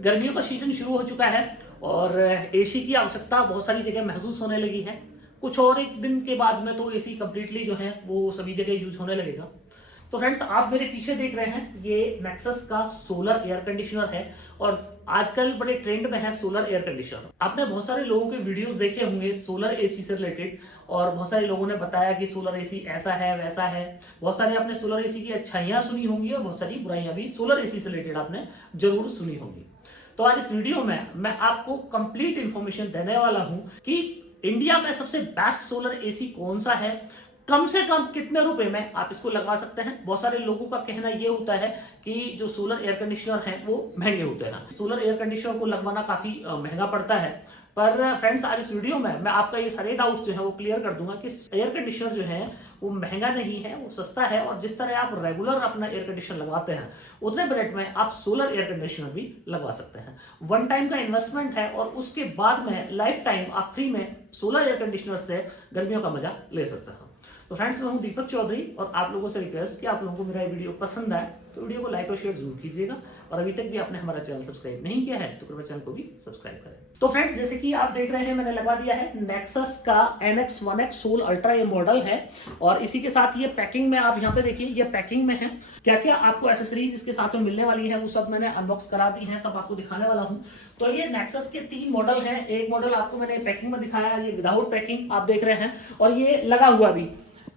गर्मियों का सीजन शुरू हो चुका है और एसी की आवश्यकता बहुत सारी जगह महसूस होने लगी है। कुछ और एक दिन के बाद में तो एसी कंप्लीटली जो है वो सभी जगह यूज होने लगेगा। तो फ्रेंड्स, आप मेरे पीछे देख रहे हैं ये नेक्सस का सोलर एयर कंडीशनर है और आजकल बड़े ट्रेंड में है सोलर एयर कंडीशनर। आपने बहुत सारे लोगों के वीडियोस देखे होंगे सोलर एसी से रिलेटेड और बहुत सारे लोगों ने बताया कि सोलर एसी ऐसा है वैसा है। बहुत सारे आपने सोलर एसी की अच्छाइयां सुनी होंगी और बहुत सारी बुराइयां भी सोलर एसी से रिलेटेड आपने जरूर सुनी होंगी। तो आज इस वीडियो में मैं आपको कंप्लीट इंफॉर्मेशन देने वाला हूं कि इंडिया में सबसे बेस्ट सोलर एसी कौन सा है, कम से कम कितने रुपए में आप इसको लगा सकते हैं। बहुत सारे लोगों का कहना यह होता है कि जो सोलर एयर कंडीशनर हैं वो महंगे होते हैं। सोलर एयर कंडीशनर को लगवाना काफी महंगा पड़ता है। पर फ्रेंड्स, आज इस वीडियो में मैं आपका ये सारे डाउट्स जो है वो क्लियर कर दूंगा कि एयर कंडीशनर जो है वो महंगा नहीं है, वो सस्ता है और जिस तरह आप रेगुलर अपना एयर कंडीशनर लगवाते हैं उतने बजट में आप सोलर एयर कंडीशनर भी लगवा सकते हैं। वन टाइम का इन्वेस्टमेंट है और उसके बाद में लाइफ टाइम आप फ्री में सोलर एयर कंडीशनर से गर्मियों का मजा ले सकते हैं। तो फ्रेंड्स, मैं हूं दीपक चौधरी और आप लोगों से रिक्वेस्ट कि आप लोगों को मेरा वीडियो पसंद आए तो वीडियो को लाइक और शेयर जरूर कीजिएगा और अभी तक भी आपने हमारा चैनल सब्सक्राइब नहीं किया है तो कृपया चैनल को भी सब्सक्राइब करें। तो फ्रेंड्स, जैसे कि आप देख रहे हैं मैंने लगवा दिया है नेक्सस का NX 1X सोल अल्ट्रा, ये मॉडल है और इसी के साथ ये पैकिंग में आप यहाँ पे देखिए ये पैकिंग में है। क्या क्या आपको एसेसरीज इसके साथ में मिलने वाली है वो सब मैंने अनबॉक्स करा दी है, सब आपको दिखाने वाला हूँ। तो ये नेक्सस के 3 मॉडल हैं। एक मॉडल आपको मैंने पैकिंग में दिखाया, ये विदाउट पैकिंग आप देख रहे हैं और ये लगा हुआ भी।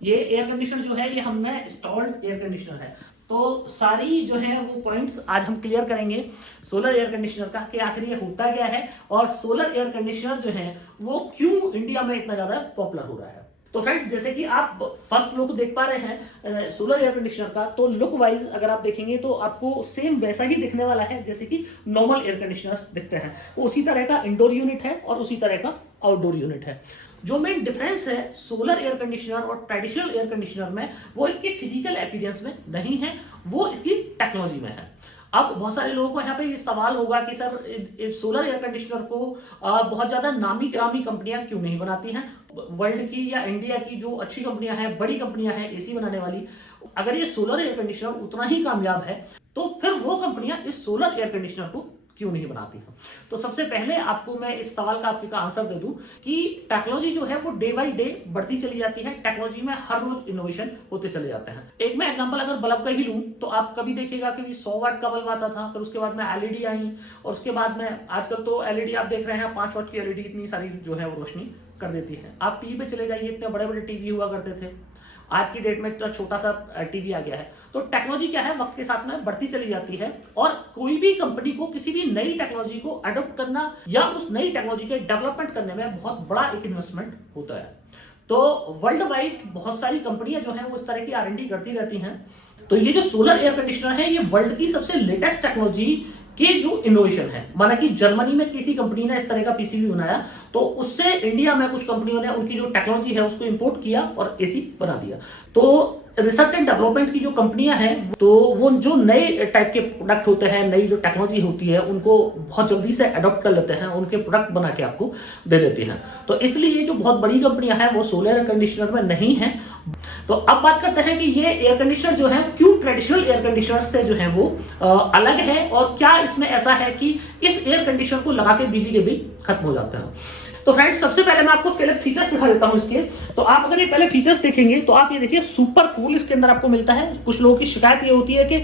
ये एयर कंडीशनर जो है ये हमने इंस्टॉल्ड एयर कंडीशनर है। तो सारी जो है वो पॉइंट्स आज हम क्लियर करेंगे सोलर एयर कंडीशनर का कि आखिर ये होता क्या है और सोलर एयर कंडीशनर जो है वो क्यों इंडिया में इतना ज्यादा पॉपुलर हो रहा है। तो फ्रेंड्स, जैसे कि आप फर्स्ट लुक देख पा रहे हैं सोलर एयर कंडीशनर का, तो लुक वाइज अगर आप देखेंगे तो आपको सेम वैसा ही दिखने वाला है जैसे कि नॉर्मल एयर कंडीशनर्स दिखते हैं। उसी तरह का इंडोर यूनिट है और उसी तरह का आउटडोर यूनिट है। जो मेन डिफरेंस है सोलर एयर कंडीशनर और ट्रेडिशनल एयर कंडीशनर में वो इसके फिजिकल अपीयरेंस में नहीं है, वो इसकी टेक्नोलॉजी में है। अब बहुत सारे लोगों को यहाँ पे ये सवाल होगा कि सर सोलर एयर कंडीशनर को बहुत ज्यादा नामी गिरामी कंपनियां क्यों नहीं बनाती हैं, वर्ल्ड की या इंडिया की जो अच्छी कंपनियां हैं, बड़ी कंपनियां हैं एसी बनाने वाली, अगर ये सोलर एयर कंडीशनर उतना ही कामयाब है तो फिर वो कंपनियां इस सोलर एयर कंडीशनर को क्यों नहीं बनाती हैं। तो सबसे पहले आपको मैं इस सवाल का आपका आंसर दे दूं कि टेक्नोलॉजी जो है वो डे बाय डे बढ़ती चली जाती है। टेक्नोलॉजी में हर रोज इनोवेशन होते चले जाते हैं। एक मैं एग्जांपल अगर बल्ब का ही लूं तो आप कभी देखिएगा कि 100 वाट का बल्ब आता था, फिर उसके बाद में एलईडी आई और उसके बाद में आजकल तो एलईडी आप देख रहे हैं 5 वाट की एलईडी इतनी सारी जो है वो रोशनी कर देती है। आप टीवी पे चले जाइए, इतने बड़े बड़े टीवी हुआ करते थे, आज की डेट में इतना छोटा सा टीवी आ गया है। तो टेक्नोलॉजी क्या है वक्त के साथ में बढ़ती चली जाती है और कोई भी कंपनी को किसी भी नई टेक्नोलॉजी को अडॉप्ट करना या उस नई टेक्नोलॉजी के डेवलपमेंट करने में बहुत बड़ा एक इन्वेस्टमेंट होता है। तो वर्ल्ड वाइड बहुत सारी कंपनियां जो है वो इस तरह की R&D करती रहती हैं। तो ये जो सोलर एयर कंडीशनर है ये वर्ल्ड की सबसे लेटेस्ट टेक्नोलॉजी के जो इनोवेशन है। माना कि जर्मनी में किसी कंपनी ने इस तरह का पीसीबी बनाया तो उससे इंडिया में कुछ कंपनियों ने उनकी जो टेक्नोलॉजी है उसको इंपोर्ट किया और एसी बना दिया। तो रिसर्च एंड डेवलपमेंट की जो कंपनियां हैं तो वो जो नए टाइप के प्रोडक्ट होते हैं, नई जो टेक्नोलॉजी होती है उनको बहुत जल्दी से अडॉप्ट कर लेते हैं, उनके प्रोडक्ट बना के आपको दे देती हैं। तो इसलिए जो बहुत बड़ी कंपनियां हैं वो सोलर एयर कंडीशनर में नहीं है। तो अब बात करते हैं कि ये एयर कंडीशनर जो है क्यों ट्रेडिशनल एयर कंडीशनर से जो है वो अलग है और क्या इसमें ऐसा है कि इस एयर कंडीशनर को लगा के बिजली के बिल खत्म हो जाते हैं। तो फ्रेंड्स, सबसे पहले मैं आपको पहले फीचर्स दिखा देता हूं इसके। तो आप अगर ये पहले फीचर्स देखेंगे तो आप ये देखिए सुपर कूल इसके अंदर आपको मिलता है। कुछ लोगों की शिकायत ये होती है कि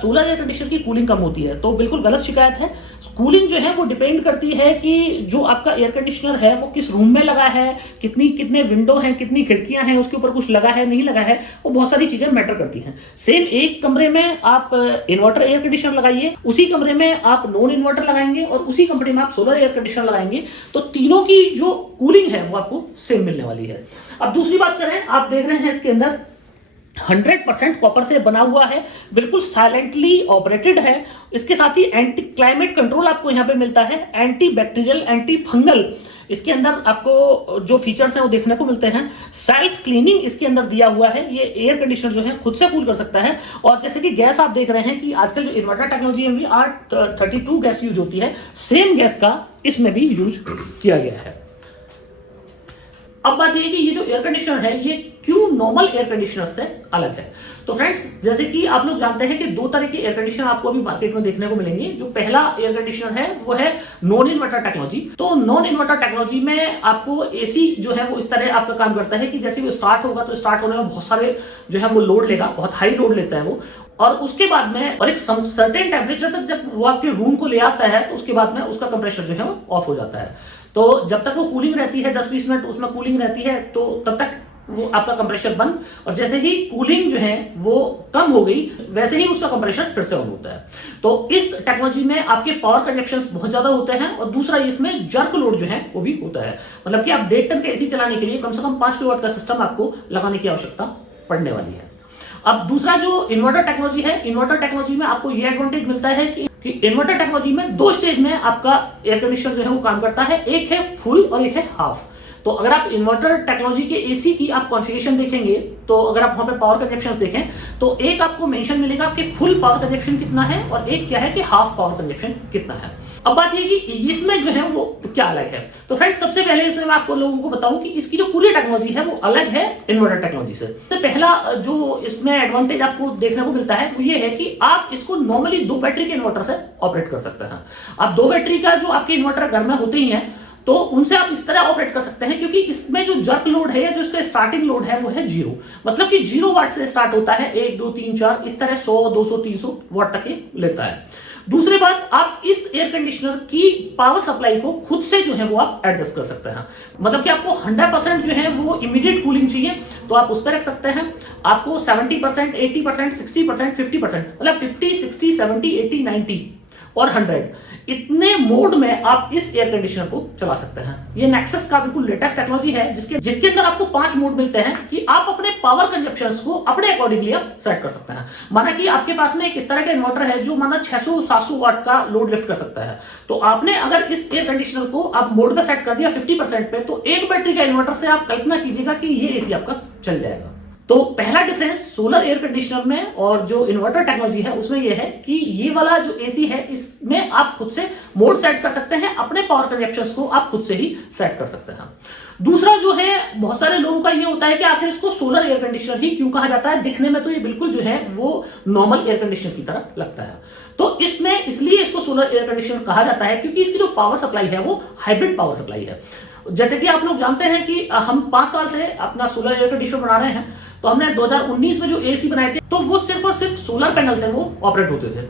सोलर एयर कंडीशनर की कूलिंग कम होती है, तो बिल्कुल गलत शिकायत है। कूलिंग जो है वो डिपेंड करती है कि जो आपका एयर कंडीशनर है वो किस रूम में लगा है, कितने विंडो हैं, कितनी खिड़कियां हैं, उसके ऊपर कुछ लगा है नहीं लगा है, वो बहुत सारी चीजें मैटर करती हैं। सेम एक कमरे में आप इन्वर्टर एयर कंडीशनर लगाइए, उसी कमरे में आप नॉन इन्वर्टर लगाएंगे और उसी कमरे में आप सोलर एयर कंडीशनर लगाएंगे तो तीनों की जो कूलिंग है वो आपको सेम मिलने वाली है। अब दूसरी बात करें, आप देख रहे हैं इसके अंदर 100% कॉपर से बना हुआ है, बिल्कुल साइलेंटली ऑपरेटेड है। इसके साथ ही एंटी क्लाइमेट कंट्रोल आपको यहां पे मिलता है, एंटी बैक्टीरियल, एंटी फंगल इसके अंदर आपको जो फीचर्स हैं वो देखने को मिलते हैं। सेल्फ क्लीनिंग इसके अंदर दिया हुआ है, ये एयर कंडीशनर जो है खुद से कूल कर सकता है। और जैसे कि गैस आप देख रहे हैं कि आजकल जो इन्वर्टर टेक्नोलॉजी में भी R32 गैस यूज होती है, सेम गैस का इसमें भी यूज किया गया है। अब बात यह है कि ये जो एयर कंडीशनर है ये क्यों नॉर्मल एयर कंडीशनर से अलग है। तो फ्रेंड्स, जैसे कि आप लोग जानते हैं कि दो तरह के एयर कंडीशनर आपको अभी मार्केट में देखने को मिलेंगे। जो पहला एयर कंडीशनर है वो है नॉन इन्वर्टर टेक्नोलॉजी। तो नॉन इन्वर्टर टेक्नोलॉजी में आपको एसी जो है वो इस तरह आपका काम करता है कि जैसे वो स्टार्ट होगा तो स्टार्ट होने में बहुत सारे जो है वो लोड लेगा, बहुत हाई लोड लेता है वो, और उसके बाद में और एक सर्टेन टेम्परेचर तक जब वो आपके रूम को ले आता है तो उसके बाद में उसका कंप्रेसर जो है वो ऑफ हो जाता है। तो जब तक वो कूलिंग रहती है 10-20 मिनट उसमें कूलिंग रहती है तो तब तक वो आपका कंप्रेसर बंद, और जैसे ही कूलिंग जो है वो कम हो गई वैसे ही उसका कंप्रेसर फिर से ऑन होता है। तो इस टेक्नोलॉजी में आपके पावर कंजप्शन बहुत ज्यादा होते हैं, और दूसरा इसमें जर्क लोड जो है वो भी होता है। मतलब कि आप 1.5 टन का एसी चलाने के लिए कम से कम 5 किलोवाट का सिस्टम आपको लगाने की आवश्यकता पड़ने वाली है। अब दूसरा जो इन्वर्टर टेक्नोलॉजी है, इन्वर्टर टेक्नोलॉजी में आपको ये एडवांटेज मिलता है कि इन्वर्टर टेक्नोलॉजी में 2 स्टेज में आपका एयर कंडीशनर जो है वो काम करता है। एक है फुल और एक है हाफ। तो अगर आप इन्वर्टर टेक्नोलॉजी के एसी की आप कॉन्फ़िगरेशन देखेंगे तो अगर आप वहां पे पावर कंजप्शन देखें तो एक आपको मेंशन मिलेगा कि फुल पावर कंजप्शन कितना है और एक क्या है कि हाफ पावर कंजप्शन कितना है। अब बात ये कि इसमें जो है वो क्या अलग है। तो फ्रेंड्स, सबसे पहले इसमें मैं आपको लोगों को बताऊं कि इसकी जो पूरी टेक्नोलॉजी है वो अलग है इन्वर्टर टेक्नोलॉजी से। तो पहला जो इसमें एडवांटेज आपको देखने को मिलता है वो ये है कि आप इसको नॉर्मली 2 बैटरी के इन्वर्टर से ऑपरेट कर सकते हैं। अब 2 बैटरी का जो आपके इन्वर्टर घर में होते ही हैं तो उनसे आप इस तरह ऑपरेट कर सकते हैं, क्योंकि इसमें जो जर्क लोड है या जो इसका स्टार्टिंग लोड है वो है 0। मतलब कि 0 वाट से स्टार्ट होता है, 1 2 3 4 इस तरह 100 200 300 वाट तक लेता है। दूसरी बात, आप इस एयर कंडीशनर की पावर सप्लाई को खुद से जो है वो आप एडजस्ट कर सकते हैं। मतलब कि आपको 100% जो है वो इमीडिएट कूलिंग चाहिए तो आप उस पर रख सकते हैं। आपको 70%, 80%, 60%, 50%, मतलब 50, 60, 70, 80, 90 और 100 इतने मोड में आप इस एयर कंडीशनर को चला सकते हैं। ये नेक्सस का बिल्कुल लेटेस्ट टेक्नोलॉजी है जिसके अंदर आपको 5 मोड मिलते हैं कि आप अपने पावर कंजप्शन को अपने अकॉर्डिंगली आप सेट कर सकते हैं। माना कि आपके पास में एक इस तरह का इन्वर्टर है जो माना 600-700 वाट का लोड लिफ्ट कर सकता है, तो आपने अगर इस एयर कंडीशनर को आप मोड पे सेट कर दिया 50% पे, तो एक बैटरी का इन्वर्टर से आप कल्पना कीजिएगा कि ये एसी आपका चल जाएगा। तो पहला डिफरेंस सोलर एयर कंडीशनर में और जो इन्वर्टर टेक्नोलॉजी है उसमें यह है कि ये वाला जो एसी है इसमें आप खुद से मोड सेट कर सकते हैं, अपने पावर कंजप्शन को आप खुद से ही सेट कर सकते हैं। दूसरा जो है, बहुत सारे लोगों का ये होता है कि आखिर इसको सोलर एयर कंडीशनर ही क्यों कहा जाता है। दिखने में तो ये बिल्कुल जो है वो नॉर्मल एयर कंडीशनर की तरह लगता है। तो इसमें इसलिए इसको सोलर एयर कंडीशनर कहा जाता है क्योंकि इसकी जो पावर सप्लाई है वो हाइब्रिड पावर सप्लाई है। जैसे कि आप लोग जानते हैं कि हम 5 साल से अपना सोलर एयर कंडीशनर बना रहे हैं, तो हमने 2019 में जो एसी बनाए थे तो वो सिर्फ और सिर्फ सोलर पैनल से वो ऑपरेट होते थे।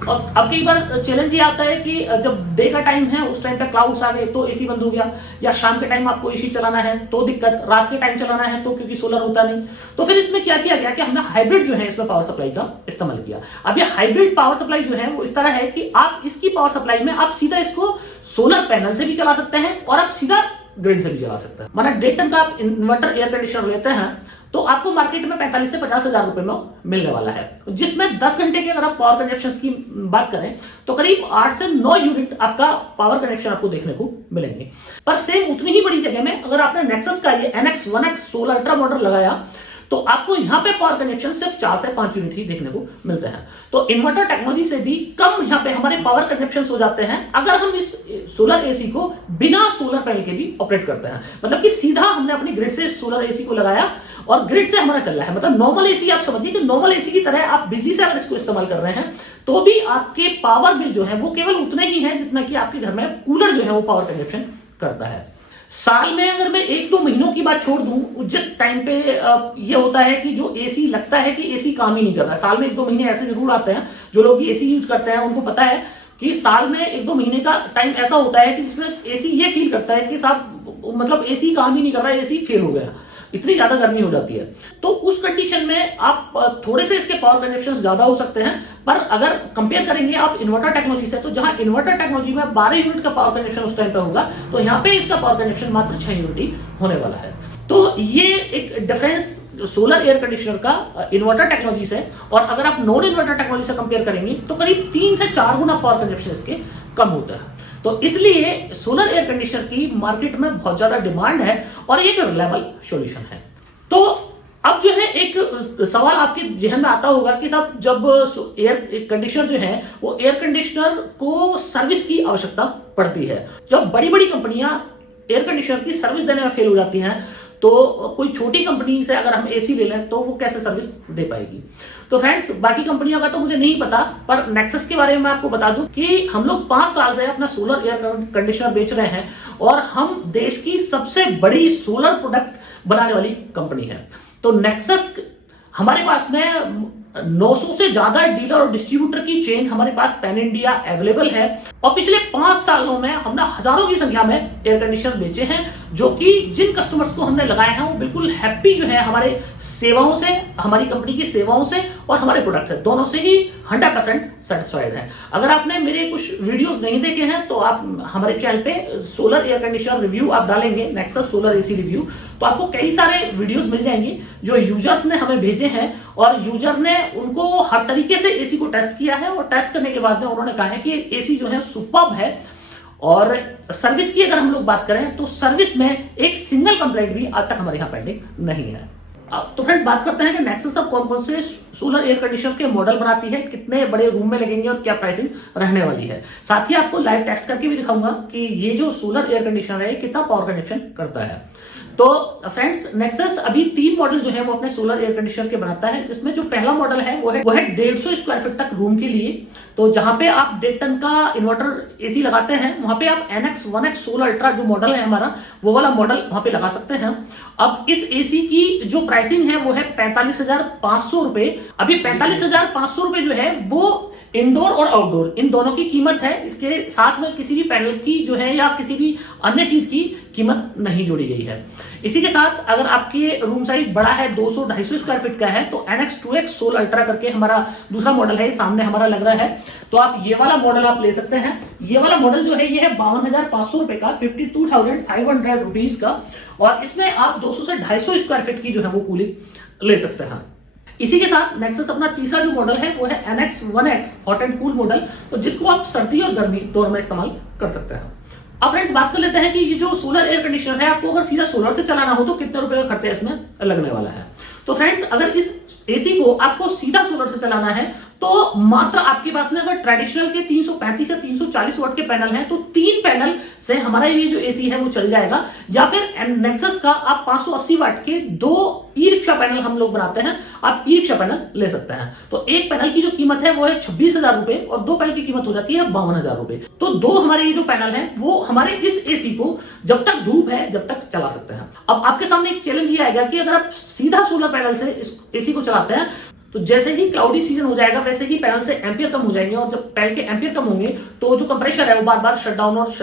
और अब कई बार चैलेंज ये आता है कि जब डे का टाइम है उस टाइम पे क्लाउड्स आ गए तो एसी बंद हो गया, या शाम के टाइम आपको एसी चलाना है तो दिक्कत, रात के टाइम चलाना है तो क्योंकि सोलर होता नहीं। तो फिर इसमें क्या किया गया कि हमने हाइब्रिड जो है इसमें पावर सप्लाई का इस्तेमाल किया। अब ये हाइब्रिड पावर सप्लाई जो है वो इस तरह है कि आप इसकी पावर सप्लाई में आप सीधा इसको सोलर पैनल से भी चला सकते हैं और आप सीधा ग्रिड से भी चला सकते हैं। माना 1.5 टन का आप इन्वर्टर एयर कंडीशनर लेते हैं तो आपको मार्केट में 45 से 50 हजार रुपए में मिलने वाला है, जिसमें 10 घंटे की अगर आप पावर कंजप्शन की बात करें तो करीब 8 से 9 यूनिट आपका पावर कनेक्शन आपको देखने को मिलेंगे। पर सेम उतनी ही बड़ी जगह में अगर आपने नेक्सस का ये NX 1X solar ultra model लगाया तो आपको यहां पे पावर कंजप्शन सिर्फ 4 से 5 यूनिट ही देखने को मिलते हैं। तो इन्वर्टर टेक्नोलॉजी से भी कम यहां पे हमारे पावर कंजप्शन हो जाते हैं अगर हम इस सोलर एसी को बिना सोलर पैनल के भी ऑपरेट करते हैं। मतलब कि सीधा हमने अपनी ग्रिड से सोलर एसी को लगाया और ग्रिड से हमारा चल रहा है। मतलब नॉर्मल एसी आप समझिए कि नॉर्मल एसी की तरह आप बिजली से अगर इसको इस्तेमाल कर रहे हैं तो भी आपके पावर बिल जो है वो केवल उतने ही है जितना कि आपके घर में कूलर जो है वो पावर कंजप्शन करता है। साल में अगर मैं 1-2 महीनों की बात छोड़ दूं, जिस टाइम पे ये होता है कि जो एसी लगता है कि एसी काम ही नहीं कर रहा, साल में 1-2 महीने ऐसे जरूर आते हैं। जो लोग भी एसी यूज करते हैं उनको पता है कि साल में 1-2 महीने का टाइम ऐसा होता है कि जिसमें एसी ये फील करता है कि साहब मतलब एसी काम ही नहीं कर रहा है, एसी फेल हो गया, इतनी ज्यादा गर्मी हो जाती है। तो उस कंडीशन में आप थोड़े से इसके पावर कंजप्शन ज्यादा हो सकते हैं। पर अगर कंपेयर करेंगे आप इन्वर्टर टेक्नोलॉजी से, तो जहां इन्वर्टर टेक्नोलॉजी में 12 यूनिट का पावर कंजप्शन उस टाइम पे होगा तो यहाँ पे इसका पावर कंजप्शन मात्र 6 यूनिट ही होने वाला है। तो ये एक डिफरेंस सोलर एयर कंडीशनर का इन्वर्टर टेक्नोलॉजी से, और अगर आप नॉन इन्वर्टर टेक्नोलॉजी से कंपेयर करेंगे तो करीब 3 से 4 गुना पावर कंजप्शन इसके कम होता है। तो इसलिए सोलर एयर कंडीशनर की मार्केट में बहुत ज्यादा डिमांड है और एक रिलायबल सॉल्यूशन है। तो अब जो है एक सवाल आपके जहन में आता होगा कि साहब जब एयर कंडीशनर जो है वो एयर कंडीशनर को सर्विस की आवश्यकता पड़ती है, जब बड़ी बड़ी कंपनियां एयर कंडीशनर की सर्विस देने में फेल हो जाती हैं, तो कोई छोटी कंपनी से अगर हम एसी ले लें तो वो कैसे सर्विस दे पाएगी। तो फ्रेंड्स, बाकी कंपनियों का तो मुझे नहीं पता, पर नेक्सस के बारे में मैं आपको बता दूं कि हम लोग 5 साल से अपना सोलर एयर कंडीशनर बेच रहे हैं और हम देश की सबसे बड़ी सोलर प्रोडक्ट बनाने वाली कंपनी है। तो नेक्सस हमारे पास में 900 से ज्यादा डीलर और डिस्ट्रीब्यूटर की चेन हमारे पास पैन इंडिया अवेलेबल है और पिछले 5 सालों में हमने हजारों की संख्या में एयर कंडीशनर बेचे हैं, जो कि जिन कस्टमर्स को हमने लगाए हैं वो बिल्कुल हैप्पी जो है हमारे सेवाओं से, हमारी कंपनी की सेवाओं से और हमारे प्रोडक्ट से, दोनों से ही 100% सेटिस्फाइड हैं। अगर आपने मेरे कुछ वीडियोस नहीं देखे हैं तो आप हमारे चैनल पे सोलर एयर कंडीशनर रिव्यू आप डालेंगे, नेक्सस सोलर एसी रिव्यू, तो आपको कई सारे वीडियोस मिल जाएंगे जो यूजर्स ने हमें भेजे हैं और यूजर ने उनको हर तरीके से एसी को टेस्ट किया है और टेस्ट करने के बाद में उन्होंने कहा है कि एसी जो है सुपर्ब है। और सर्विस की अगर हम लोग बात करें तो सर्विस में एक सिंगल कंप्लेंट भी आज तक हमारे यहाँ पेंडिंग नहीं है। तो फ्रेंड, बात करते हैं कि नेक्सस अब कौन कौन से सोलर एयर कंडीशनर के मॉडल बनाती है, कितने बड़े रूम में लगेंगे और क्या प्राइसिंग रहने वाली है। साथ ही आपको लाइव टेस्ट करके भी दिखाऊंगा कि ये जो सोलर एयर कंडीशनर है कितना पावर कंजप्शन करता है। तो फ्रेंड्स, नेक्सस अभी 3 मॉडल जो है वो अपने सोलर एयर कंडीशनर के बनाता है, जिसमें जो पहला मॉडल है वो है 150 स्क्वायर फीट तक रूम के लिए। तो जहां पे आप 1.5 टन का इन्वर्टर एसी लगाते हैं वहां पे आप NX 1X सोलर अल्ट्रा जो मॉडल है हमारा, वो वाला मॉडल वहां पे लगा सकते हैं। अब इस एसी की जो प्राइसिंग है वो है 45,500 रुपए। अभी 45,500 रुपए जो है वो इंडोर और आउटडोर इन दोनों की कीमत है। इसके साथ में किसी भी पैनल की जो है या किसी भी अन्य चीज की कीमत नहीं जोड़ी गई है। इसी के साथ अगर आपके रूम साइज बड़ा है, 200-250 स्क्वायर फीट का है, तो NX 2X सोलर अल्ट्रा करके हमारा दूसरा मॉडल है, सामने हमारा लग रहा है, तो आप ये वाला मॉडल आप ले सकते हैं। ये वाला मॉडल जो है ये है 52,500 रुपए का, 52,500 रुपीज का, और इसमें आप 200 से 250 स्क्वायर फीट की जो है वो कूलिंग ले सकते हैं। इसी के साथ नेक्सस अपना तीसरा जो मॉडल है वो है NX 1X hot and cool model, तो जिसको आप सर्दी और गर्मी दोनों में इस्तेमाल कर सकते हैं। अब फ्रेंड्स, बात कर लेते हैं कि ये जो सोलर एयर कंडीशनर है आपको अगर सीधा सोलर से चलाना हो तो कितने रुपए का खर्चा इसमें लगने वाला है। तो फ्रेंड्स, अगर इस एसी को आपको सीधा सोलर से चलाना है तो मात्र आपके पास में अगर ट्रेडिशनल के 335 या 340 वाट के पैनल हैं तो 3 पैनल से हमारा ये जो एसी है वो चल जाएगा, या फिर नेक्सस का आप 580 वाट के 2 ई रिक्शा पैनल हम लोग बनाते हैं, आप ई रिक्शा पैनल ले सकते हैं। तो एक पैनल की जो कीमत है वो है 26,000 रुपए और 2 पैनल की कीमत हो जाती है 52,000 रुपए। तो 2 हमारे ये जो पैनल है वो हमारे इस एसी को जब तक धूप है जब तक चला सकते हैं। अब आपके सामने एक चैलेंज ये आएगा कि अगर आप सीधा सोलर पैनल से इस एसी को चलाते हैं तो जैसे ही क्लाउडी सीजन हो जाएगा वैसे ही पैनल से एम्पियर कम हो जाएंगे, और जब पैनल के एम्पियर कम होंगे तो जो कंप्रेसर है वो बार बार शट डाउन और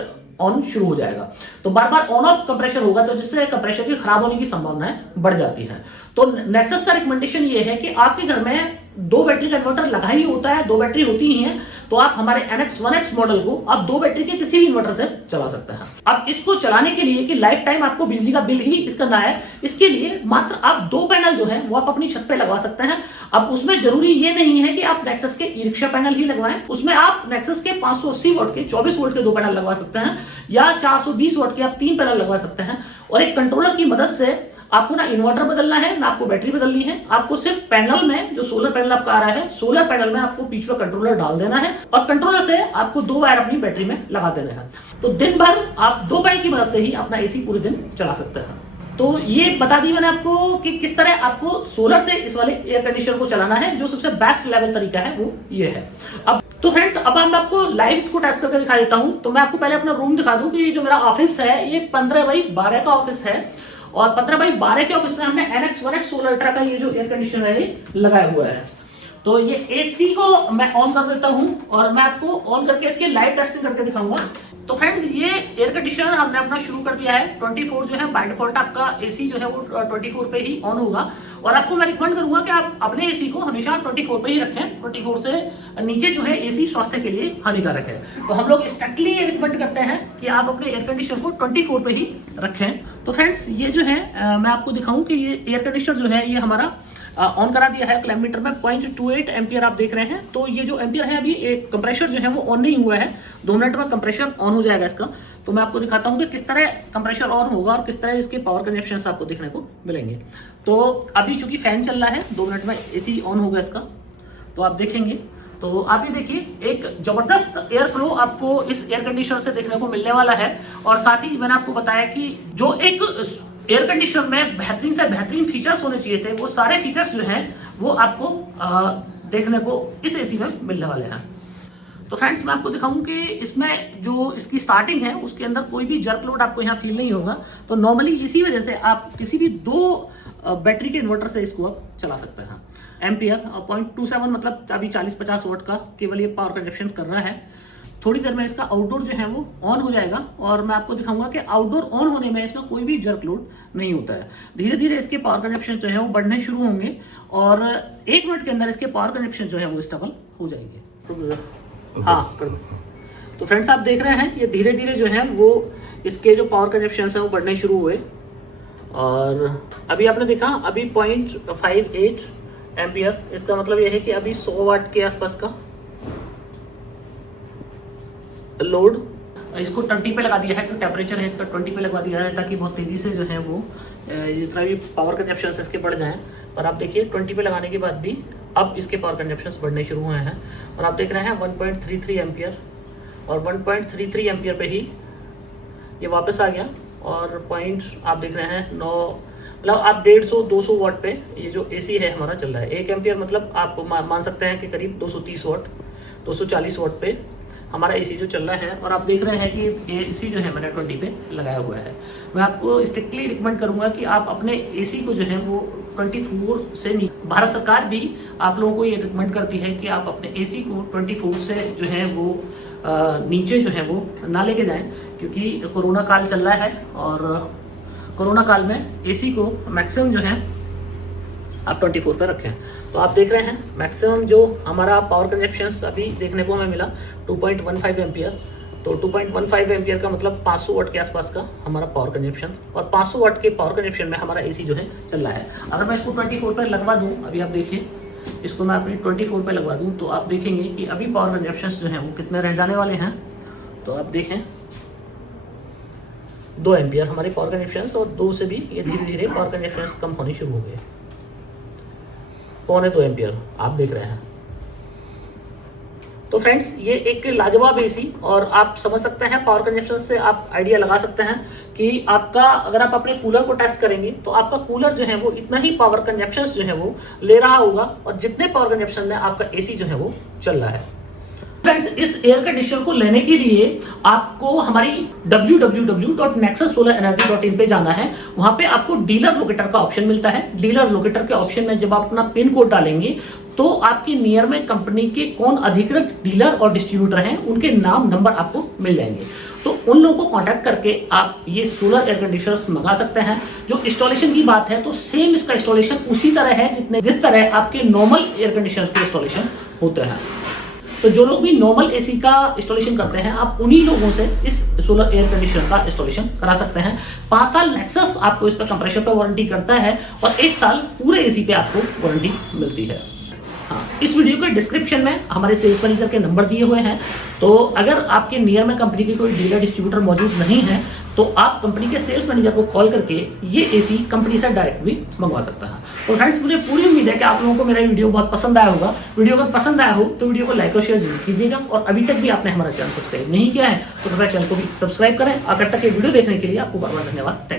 ऑन शुरू हो जाएगा, तो बार बार ऑन ऑफ कंप्रेसर होगा, तो जिससे कंप्रेसर की खराब होने की संभावनाएं बढ़ जाती हैं। तो नेक्सस का रिकमेंडेशन ये है कि आपके घर में 2 बैटरी का इन्वर्टर लगा ही होता है, 2 बैटरी होती ही है, तो आप हमारे NX 1X मॉडल को आप 2 बैटरी के किसी भी इन्वर्टर से चला सकते हैं। अब इसको चलाने के लिए कि लाइफ टाइम आपको बिजली का बिल ही इसका ना है, इसके लिए मात्र आप 2 पैनल जो है वो आप अपनी छत पे लगवा सकते हैं। अब उसमें जरूरी ये नहीं है कि आप नेक्सस के ई रिक्शा पैनल ही लगवाएं, उसमें आप नेक्सस के 580 वाट के 24 वोल्ट के 2 पैनल लगवा सकते हैं, या 420 वाट के आप 3 पैनल लगवा सकते हैं। और एक कंट्रोलर की मदद से आपको ना इन्वर्टर बदलना है ना आपको बैटरी बदलनी है, आपको सिर्फ पैनल में जो सोलर पैनल आपका आ रहा है, सोलर पैनल में आपको बीच में कंट्रोलर डाल देना है और कंट्रोलर से आपको 2 वायर अपनी बैटरी में लगा देने हैं। तो दिन भर आप 2 पैनल की मदद से ही अपना एसी पूरे दिन चला सकते हैं। तो ये बता दी मैंने आपको कि किस तरह आपको सोलर से इस वाले एयर कंडीशनर को चलाना है। जो सबसे बेस्ट लेवल तरीका है वो ये है। अब तो फ्रेंड्स, अब मैं आपको लाइव इसको टेस्ट करके दिखा देता हूं। तो मैं आपको पहले अपना रूम दिखा दूं कि जो मेरा ऑफिस है ये 15x12 का ऑफिस है, और 15x12 के ऑफिस में हमने NX 1X सोलर अल्ट्रा का ये जो एयर कंडीशनर है ये लगाया हुआ है। तो ये एसी को मैं ऑन कर देता हूं और मैं आपको ऑन करके इसके लाइव टेस्टिंग करके दिखाऊंगा। तो फ्रेंड्स, ये एयर कंडीशनर हमने अपना शुरू कर दिया है। 24 जो है बाय डिफॉल्ट आपका एसी जो है वो 24 पे ही ऑन होगा, और आपको मैं रिकमेंड करूंगा कि आप अपने एसी को हमेशा 24 पे ही रखें। 24 से नीचे जो है एसी स्वास्थ्य के लिए हानिकारक है। तो हम लोग स्ट्रिक्टली ये रिकमेंड करते हैं कि आप अपने एयर कंडीशनर को 24 पे ही रखें। तो फ्रेंड्स, ये जो है मैं आपको दिखाऊं कि ये एयर कंडीशनर जो है ये हमारा ऑन करा दिया है क्लैममीटर में 0.28 एम्पियर आप देख रहे हैं। तो ये जो एम्पियर है अभी एक कंप्रेसर जो है वो ऑन नहीं हुआ है, 2 मिनट में कंप्रेसर ऑन हो जाएगा इसका। तो मैं आपको दिखाता हूँ कि किस तरह कंप्रेसर ऑन होगा और किस तरह इसके पावर कंजप्शन आपको देखने को मिलेंगे। तो अभी चूंकि फैन चल रहा है, 2 मिनट में एसी ऑन होगा इसका, तो आप देखेंगे तो आप ये देखिए एक जबरदस्त एयर फ्लो आपको इस एयर कंडीशनर से देखने को मिलने वाला है। और साथ ही मैंने आपको बताया कि जो एक एयर कंडीशनर में बेहतरीन से बेहतरीन फीचर्स होने चाहिए थे, वो सारे फीचर्स जो हैं वो आपको देखने को इस एसी में मिलने वाले हैं। तो फ्रेंड्स मैं आपको दिखाऊं कि इसमें जो इसकी स्टार्टिंग है उसके अंदर कोई भी जर्क लोड आपको यहाँ फील नहीं होगा। तो नॉर्मली इसी वजह से आप किसी भी 2 बैटरी के इन्वर्टर से इसको आप चला सकते हैं। एम्पियर 0.27 मतलब अभी 40-50 वाट का केवल ये पावर कंजप्शन कर रहा है। थोड़ी देर में इसका आउटडोर जो है वो ऑन हो जाएगा और मैं आपको दिखाऊंगा कि आउटडोर ऑन होने में इसमें कोई भी जर्क लोड नहीं होता है। धीरे धीरे इसके पावर कंजप्शन जो है वो बढ़ने शुरू होंगे और 1 मिनट के अंदर इसके पावर कंजप्शन जो है वो स्टेबल हो जाएगी। हाँ कर दो। तो फ्रेंड्स आप देख रहे हैं ये धीरे धीरे जो है वो इसके जो पावर कंजप्शन है वो बढ़ने शुरू हुए और अभी आपने देखा अभी 0.58 एम्पियर। इसका मतलब यह है कि अभी 100 वाट के आसपास का लोड। इसको 20 पे लगा दिया है, जो टेम्परेचर है इसका 20 पे लगवा दिया है ताकि बहुत तेज़ी से जो है वो जितना भी पावर कंजप्शन इसके बढ़ जाएं। पर आप देखिए 20 पे लगाने के बाद भी अब इसके पावर कंजप्शन बढ़ने शुरू हुए हैं और आप देख रहे हैं 1.33 एम्पियर और 1.33 एम्पियर पे ही ये वापस आ गया और पॉइंट आप देख रहे हैं 9 मतलब आप 150-200 वाट पे ये जो एसी है हमारा चल रहा है। 1 एम्पियर मतलब आप मान सकते हैं कि करीब 230 वाट 240 वाट पे हमारा एसी जो चल रहा है। और आप देख रहे हैं कि ये एसी जो है मैंने 20 पे लगाया हुआ है। मैं आपको स्ट्रिक्टली रिकमेंड करूंगा कि आप अपने एसी को जो है वो 24 से नहीं, भारत सरकार भी आप लोगों को ये रिकमेंड करती है कि आप अपने एसी को 24 से जो है वो नीचे जो है वो ना लेके जाएं, क्योंकि कोरोना काल चल रहा है और कोरोना काल में एसी को मैक्सिमम जो है आप 24 पे रखें। तो आप देख रहे हैं मैक्सिमम जो हमारा पावर कंजप्शन अभी देखने को हमें मिला 2.15 एम्पियर। तो 2.15 एम्पियर का मतलब 500 वाट के आसपास का हमारा पावर कंजप्शन और 500 वाट के पावर कंजप्शन में हमारा एसी जो है चल रहा है। अगर मैं इसको 24 पे लगवा दूं, अभी आप देखिए इसको मैं अपनी 24 पे लगवा दूं तो आप देखेंगे कि अभी पावर कंजप्शन जो है वो कितने रह जाने वाले हैं। तो आप देखें 2 एम्पियर हमारे पावर कंजप्शन और 2 से भी ये धीरे धीरे पावर कंजप्शन कम होने शुरू हो गए। 1.25 एम्पियर आप देख रहे हैं। तो फ्रेंड्स ये एक लाजवाब एसी और आप समझ सकते हैं पावर कंजप्शन से आप आइडिया लगा सकते हैं कि आपका अगर आप अपने कूलर को टेस्ट करेंगे तो आपका कूलर जो है वो इतना ही पावर कंजप्शन जो है वो ले रहा होगा और जितने पावर कंजप्शन में आपका एसी जो है वो चल रहा है। फ्रेंड्स इस एयर कंडीशनर को लेने के लिए आपको हमारी www.nexussolarenergy.in पे जाना है। वहां पे आपको डीलर लोकेटर का ऑप्शन मिलता है। डीलर लोकेटर के ऑप्शन में जब आप अपना पिन कोड डालेंगे तो आपकी नियर में कंपनी के कौन अधिकृत डीलर और डिस्ट्रीब्यूटर हैं उनके नाम नंबर आपको मिल जाएंगे। तो उन लोगों को कांटेक्ट करके आप ये सोलर एयर कंडीशनर्स मंगा सकते हैं। जो इंस्टॉलेशन की बात है तो सेम इसका इंस्टॉलेशन उसी तरह है जिस तरह आपके नॉर्मल एयर कंडीशनर के इंस्टॉलेशन होते हैं। तो जो लोग भी नॉर्मल एसी का इंस्टॉलेशन करते हैं आप उन्हीं लोगों से इस सोलर एयर कंडीशनर का इंस्टॉलेशन करा सकते हैं। 5 साल नेक्सस आपको इस पर कंप्रेसर पर वारंटी करता है और 1 साल पूरे एसी पे आपको वारंटी मिलती है। हाँ, इस वीडियो के डिस्क्रिप्शन में हमारे सेल्स मैनेजर के नंबर दिए हुए हैं। तो अगर आपके नियर में कंपनी की कोई डीलर डिस्ट्रीब्यूटर मौजूद नहीं है तो आप कंपनी के सेल्स मैनेजर को कॉल करके ये एसी कंपनी से डायरेक्ट भी मंगवा सकता है। तो फ्रेंड्स मुझे पूरी उम्मीद है कि आप लोगों को मेरा वीडियो बहुत पसंद आया होगा। वीडियो अगर पसंद आया हो तो वीडियो को लाइक और शेयर जरूर कीजिएगा और अभी तक भी आपने हमारा चैनल सब्सक्राइब नहीं किया है तो कृपया चैनल को भी सब्सक्राइब करें। आखिर तक ये वीडियो देखने के लिए आपको बहुत बहुत धन्यवाद। Thank you.